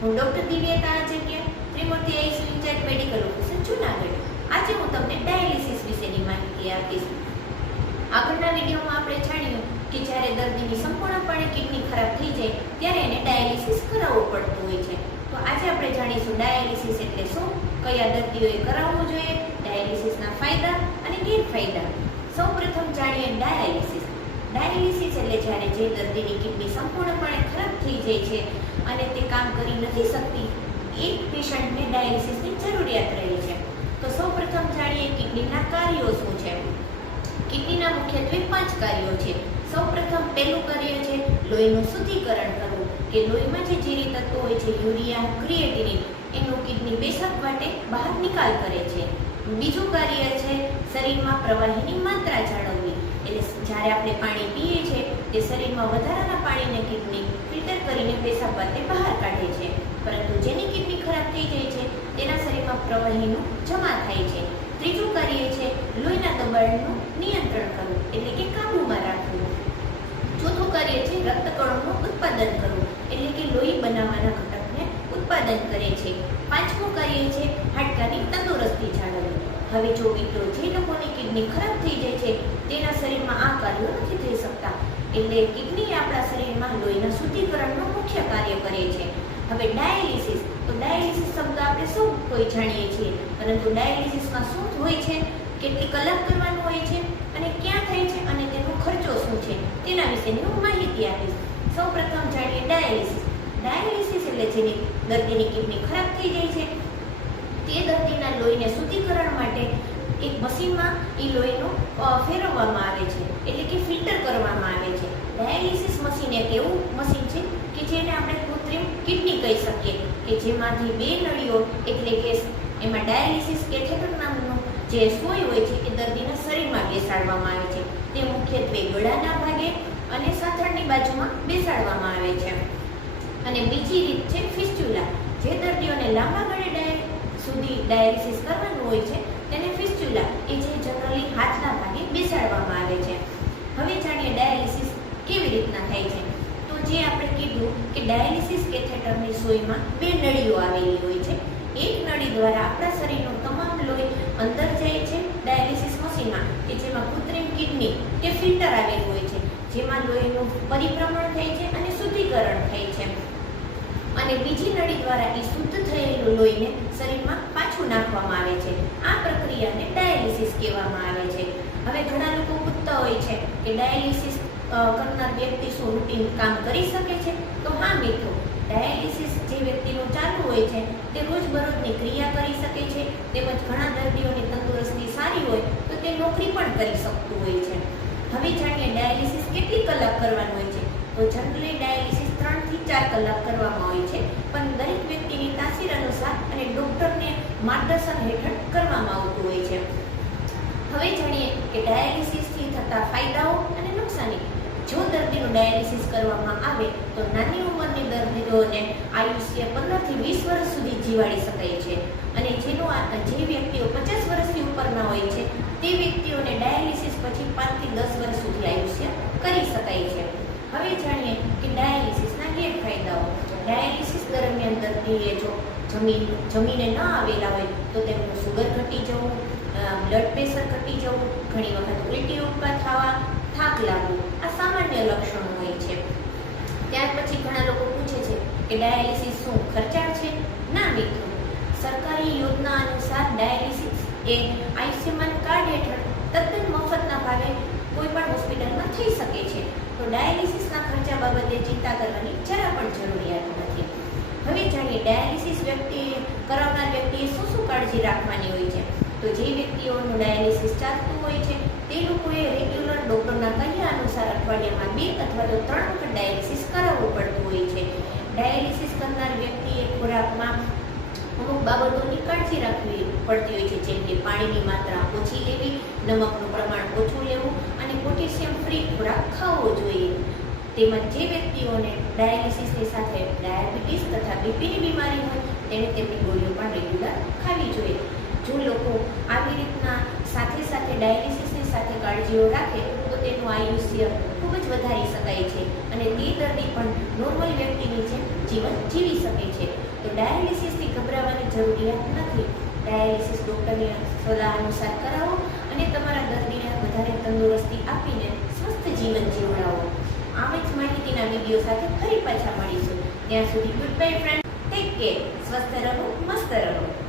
હું doctor Divyata Acharya, Trimurti ICU incharge medical officer Junagadh. આજે હું તમને ડાયાલિસિસ વિશેની માહિતી આપીશ. આગળના વિડીયોમાં આપણે જાણ્યું કે જ્યારે દર્દીની સંપૂર્ણપણે કિડની ખરાબ થઈ જાય ત્યારે એને ડાયાલિસિસ કરાવવું પડતું હોય છે. તો આજે આપણે જાણીશું ડાયાલિસિસ એટલે શું, કયા દર્દીઓએ કરાવવું જોઈએ, ડાયાલિસિસના ફાયદા અને ગેરફાયદા. સૌપ્રથમ જાણીએ ડાયાલિસિસ. ડાયાલિસિસ એટલે જ્યારે જે દર્દીની કિડની સંપૂર્ણપણે ખરાબ થઈ જાય છે અને તે કામ કરી નથી શકતી, એ પેશન્ટને ડાયાલિસિસની જરૂરિયાત રહે છે. તો સૌપ્રથમ જાણીએ કિડનીના કાર્યો શું છે. કિડનીના મુખ્યત્વે 5 કાર્યો છે. સૌપ્રથમ પહેલું કાર્ય છે લોહીનું શુદ્ધિકરણ કરવું, કે લોહીમાં જે ઝેરી તત્વો હોય છે યુરિયા, ક્રિએટિનિન, એનું કિડની પેશાબ માટે બહાર નિકાલ કરે છે. બીજું કાર્ય છે શરીરમાં પ્રવાહીની માત્રા જાળવવી, એટલે જ્યારે આપણે પાણી પીએ છીએ તે શરીરમાં વધારાના પાણીને કિડની ફિલ્ટર કરીને પેશાબ માટે બહાર કાઢે છે. પરંતુ જેની કિડની ખરાબ થઈ જાય છે તેના શરીરમાં પ્રવાહીનું જમા થાય છે. ત્રીજું કાર્ય છે લોહીના દબાણનું નિયંત્રણ કરવું, એટલે કે કાબૂમાં રાખવું. ચોથું કાર્ય છે રક્તકણોનું ઉત્પાદન કરવું, એટલે કે લોહી બનાવવાના ઘટકને ઉત્પાદન કરે છે. પાંચમું કાર્ય છે હાડકાની તંદુરસ્તી જાળવવી. હવે જો મિત્રો જે લોકોની કિડની ખરાબ થઈ જાય છે તેના શરીરમાં આ કાર્યો નથી થઈ શકતા, એટલે કિડની આપણા શરીરમાં લોહીના શુદ્ધિકરણનું મુખ્ય કાર્ય કરે છે. હવે ડાયાલિસિસ, તો ડાયાલિસિસ શબ્દ આપણે સૌ કોઈ જાણીએ છીએ, પરંતુ ડાયાલિસિસમાં શું હોય છે, કેટલી કલાક કરવાનું હોય છે અને ક્યાં થાય છે અને તેનો ખર્ચો શું છે તેના વિશેની હું માહિતી આપીશ. સૌપ્રથમ જાણીએ ડાયાલિસિસ. ડાયાલિસિસ એટલે જેની દર્દીની કિડની ખરાબ થઈ જાય છે તે દર્દીના લોહીને શુદ્ધિકરણ માટે એક મશીનમાં એ લોહીનું ફેરવવામાં આવે છે, એટલે કે ફિલ્ટર કરવામાં આવે છે. ડાયાલિસિસ મશીન એક એવું મશીન છે કે જેને આપણે કૃત્રિમ કિડની કહી શકીએ, કે જેમાંથી 2 નળીઓ, એટલે કે એમાં ડાયાલિસિસ કેથેટર નામનું જે સોય હોય છે એ દર્દીના શરીરમાં બેસાડવામાં આવે છે. તે મુખ્યત્વે ગળાના ભાગે અને સાથળની બાજુમાં બેસાડવામાં આવે છે. અને બીજી રીત છે ફિસ્ચ્યુલા. જે દર્દીઓને લાંબા ગાળે સુધી ડાયાલિસિસ કરવાનું હોય છે તેને ફિસ્ચ્યુલા, એ જે જનરલી હાથના ભાગે બેસાડવામાં આવે છે. હવે જાણીએ ડાયાલિસિસ કેવી રીતના થાય છે. તો જે આપણે કીધું કે ડાયાલિસિસ કેથેટરની સોયમાં 2 નળીઓ આવેલી હોય છે. એક નળી દ્વારા આપણા શરીરનું તમામ લોહી અંદર જાય છે ડાયાલિસિસ મશીનમાં, કે જેમાં કૃત્રિમ કિડની કે ફિલ્ટર આવેલું હોય છે, જેમાં લોહીનું પરિભ્રમણ થાય છે અને શુદ્ધિકરણ થાય છે. અને બીજી નળી દ્વારા એ શુદ્ધ થયેલું લોહીને શરીરમાં પાછું નાખવામાં આવે છે. આ પ્રક્રિયાને ડાયાલિસિસ કહેવામાં આવે છે. હવે ઘણા લોકો પૂછતા હોય છે કે ડાયાલિસિસ કરનાર વ્યક્તિ શું રૂટીન કામ કરી શકે છે? તો હા મિત્રો, ડાયાલિસિસ જે વ્યક્તિનું ચાલુ હોય છે તે રોજબરોજની ક્રિયા કરી શકે છે, તેમજ ઘણા દર્દીઓની તંદુરસ્તી સારી હોય તો તે નોકરી પણ કરી શકતું હોય છે. હવે જાણીએ ડાયાલિસિસ કેટલી કલાક કરવાનું હોય છે. તો જનરલી ડાયાલિસિસ 3 થી 4 કલાક કરવામાં હોય છે, પણ દરેક વ્યક્તિની તાસીર અનુસાર અને ડૉક્ટરને માર્ગદર્શન હેઠળ કરવામાં આવતું હોય છે. હવે જાણીએ કે ડાયાલિસિસથી થતા ફાયદાઓ અને નુકસાની. જો દર્દીનું ડાયાલિસિસ કરવામાં આવે તો નાની ઉંમરની દર્દીઓને આયુષ્ય 15 થી 20 વર્ષ સુધી જીવાડી શકાય છે, અને જે વ્યક્તિઓ 50 વર્ષથી ઉપરના હોય છે તે વ્યક્તિઓને ડાયાલિસિસ પછી 5 થી 10 વર્ષ સુધી આયુષ્ય કરી શકાય છે. હવે જાણીએ કે ડાયાલિસિસના ગેરફાયદાઓ. ડાયાલિસિસ દરમિયાન દર્દીએ જો જમીને ન આવેલા હોય તો તેમનું સુગર ઘટી જવું, બ્લડ પ્રેશર ઘટી જવું, ઘણી વખત ઉલટી ઉપકા થવા, થાક લાગવું, આ સામાન્ય લક્ષણો હોય છે. ત્યાર પછી ઘણા લોકો પૂછે છે કે ડાયાલિસિસ શું ખર્ચાળ છે? ના મિત્રો, સરકારી યોજના અનુસાર ડાયાલિસિસ એ આયુષ્યમાન કાર્ડ હેઠળ તદ્દન મફતના ભાવે કોઈ પણ હોસ્પિટલમાં થઈ શકે છે. તો ડાયાલિસિસના ખર્ચા બાબતે ચિંતા કરવાની જરા પણ જરૂરિયાત નથી. હવે જાણીએ ડાયાલિસિસ કરાવનાર વ્યક્તિએ શું કાળજી રાખવાની હોય છે. તો જે વ્યક્તિઓનું ડાયાલિસિસ ચાલતું હોય છે તે લોકોએ રેગ્યુલર ડૉક્ટરના કહ્યા અનુસાર અઠવાડિયામાં 2 અથવા તો 3 વખત ડાયાલિસિસ કરાવવું પડતું હોય છે. ડાયાલિસિસ કરનાર વ્યક્તિએ ખોરાકમાં અમુક બાબતોની કાળજી રાખવી પડતી હોય છે, જેમ કે પાણીની માત્રા ઓછી લેવી, નમકનું પ્રમાણ ઓછું લેવું અને પોટેશિયમ ફ્રી ખોરાક ખાવો જોઈએ. તેમજ જે વ્યક્તિઓને ડાયાલિસિસની સાથે ડાયાબિટીસ તથા બીપીની બીમારી હોય તેણે તેમની ગોળીઓ પણ રેગ્યુલર ખાવી જોઈએ. જો લોકો આવી રીતના સાથે ડાયાલિસિસની સાથે કાળજીઓ રાખે તો તેનું આયુષ્ય ખૂબ જ વધારી શકાય છે અને તે દર્દી પણ નોર્મલ વ્યક્તિની જેમ જીવન જીવી શકે છે. તો ડાયાલિસિસથી ગભરાવાની જરૂરિયાત નથી. ડાયાલિસિસ ડૉક્ટરની સલાહ અનુસાર કરાવો અને તમારા દર્દીને વધારે તંદુરસ્તી આપીને સ્વસ્થ જીવન જીવડાવો. આવી જ માહિતીના વિડીયો સાથે ફરી પાછા મળીશું. ત્યાં સુધી good bye friend. Take care. સ્વસ્થ રહો, મસ્ત રહો.